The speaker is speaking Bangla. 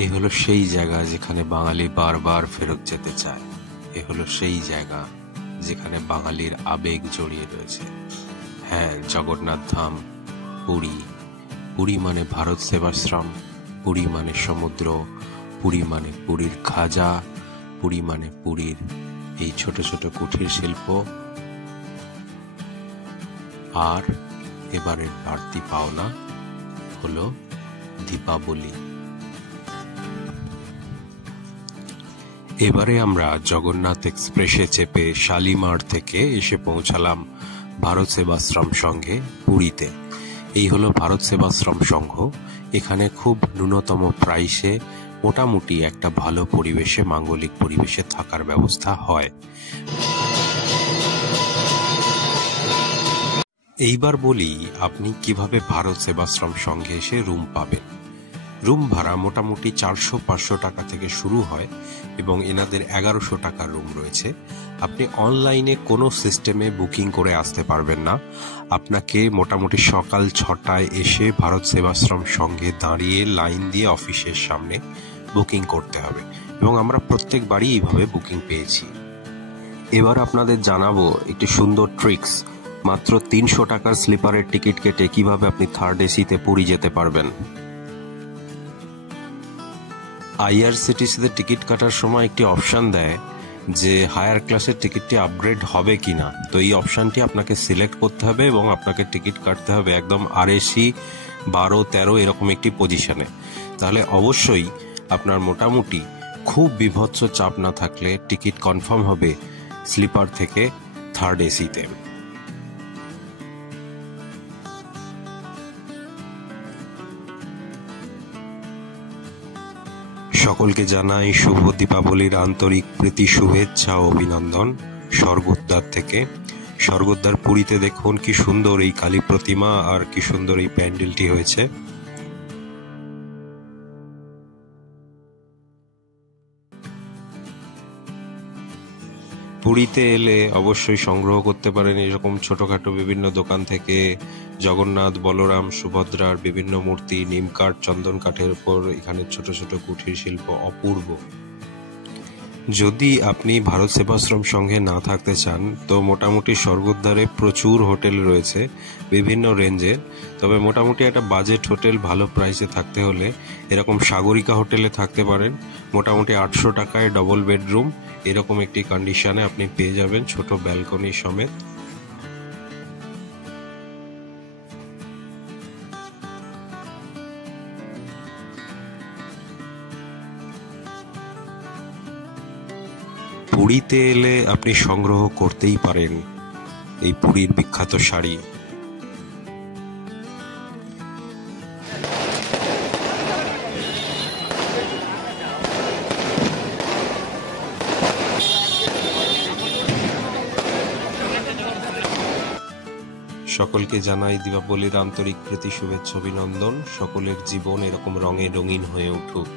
এ হলো সেই জায়গা যেখানে বাঙালি বারবার ফেরত যেতে চায়। এ হলো সেই জায়গা যেখানে বাঙালির আবেগ জড়িয়ে রয়েছে। হ্যাঁ, জগন্নাথ ধাম, পুরী। পুরী মানে ভারত সেবাশ্রম, পুরী মানে সমুদ্র, পুরী মানে পুরীর খাজা, পুরী মানে পুরীর এই ছোট ছোট কুঠির শিল্প। আর এবারের বাড়তি পাওনা হলো দীপাবলি। এবারে আমরা জগন্নাথ এক্সপ্রেসে চেপে শালিমার থেকে এসে পৌঁছালাম ভারত সেবাশ্রম সংঘে পুরীতে। এই হলো ভারত সেবাশ্রম সংঘ। এখানে খুব ন্যূনতম প্রাইসে মোটামুটি একটা ভালো পরিবেশে, মাঙ্গলিক পরিবেশে থাকার ব্যবস্থা হয়। এইবার বলি আপনি কিভাবে ভারত সেবাশ্রম সংঘে এসে রুম পাবেন। রুম ভাড়া মোটামুটি 400-500 টাকা থেকে শুরু হয় এবং এনাদের 1100 টাকার রুম রয়েছে। আপনি অনলাইনে কোনো সিস্টেমে বুকিং করে আসতে পারবেন না। আপনাকে মোটামুটি সকাল 6টায় এসে ভারত সেবাশ্রম সংঘে দাঁড়িয়ে লাইন দিয়ে অফিসের সামনে বুকিং করতে হবে এবং আমরা প্রত্যেকবারই এইভাবে বুকিং পেয়েছি। এবার আপনাদের জানাবো একটি সুন্দর ট্রিক্স। মাত্র 300 টাকার স্লিপারের টিকিট কেটে কিভাবে আপনি থার্ড এসিতে পুরী যেতে পারবেন। আইআরসিটিসিতে টিকিট কাটার সময় একটি অপশন দেয় যে হায়ার ক্লাসের টিকিটটি আপগ্রেড হবে কিনা। তো এই অপশনটি আপনাকে সিলেক্ট করতে হবে এবং আপনাকে টিকিট কাটতে হবে একদম আরএসি 12-13 এরকম একটি পজিশনে। তাহলে অবশ্যই আপনার মোটামুটি খুব বিভৎস চাপ না থাকলে টিকিট কনফার্ম হবে স্লিপার থেকে থার্ড এসিতে। সকলকে জানাই শুভ দীপাবলির আন্তরিক প্রীতি, শুভেচ্ছা ও অভিনন্দন স্বর্গোদ্বার থেকে। স্বর্গোদ্বার পুরীতে দেখুন কি সুন্দর এই কালী প্রতিমা আর কি সুন্দর এই প্যান্ডেলটি হয়েছে। পুরীতে এলে অবশ্যই সংগ্রহ করতে পারেন এরকম ছোটখাটো বিভিন্ন দোকান থেকে জগন্নাথ, বলরাম, সুভদ্রার বিভিন্ন মূর্তি, নিম কাঠ, চন্দন কাঠের উপর এখানে ছোট ছোট কুঠির শিল্প অপূর্ব। যদি আপনি ভারত সেবাশ্রম সংঘে না থাকতে চান তো মোটামুটি স্বর্গোদ্বারে প্রচুর হোটেল রয়েছে বিভিন্ন রেঞ্জের। তবে মোটামুটি একটা বাজেট হোটেল ভালো প্রাইসে থাকতে হলে এরকম সাগরিকা হোটেলে থাকতে পারেন। মোটামুটি 800 টাকায় ডবল বেডরুম এরকম একটি কন্ডিশনে আপনি পেয়ে যাবেন, ছোট ব্যালকনি সমেত। পুরীতে এলে আপনি সংগ্রহ করতেই পারেন এই পুরীর বিখ্যাত শাড়ি। সকলকে জানাই দীপাবলির আন্তরিক প্রীতি, শুভেচ্ছা, অভিনন্দন। সকলের জীবন এরকম রঙে রঙিন হয়ে উঠুক।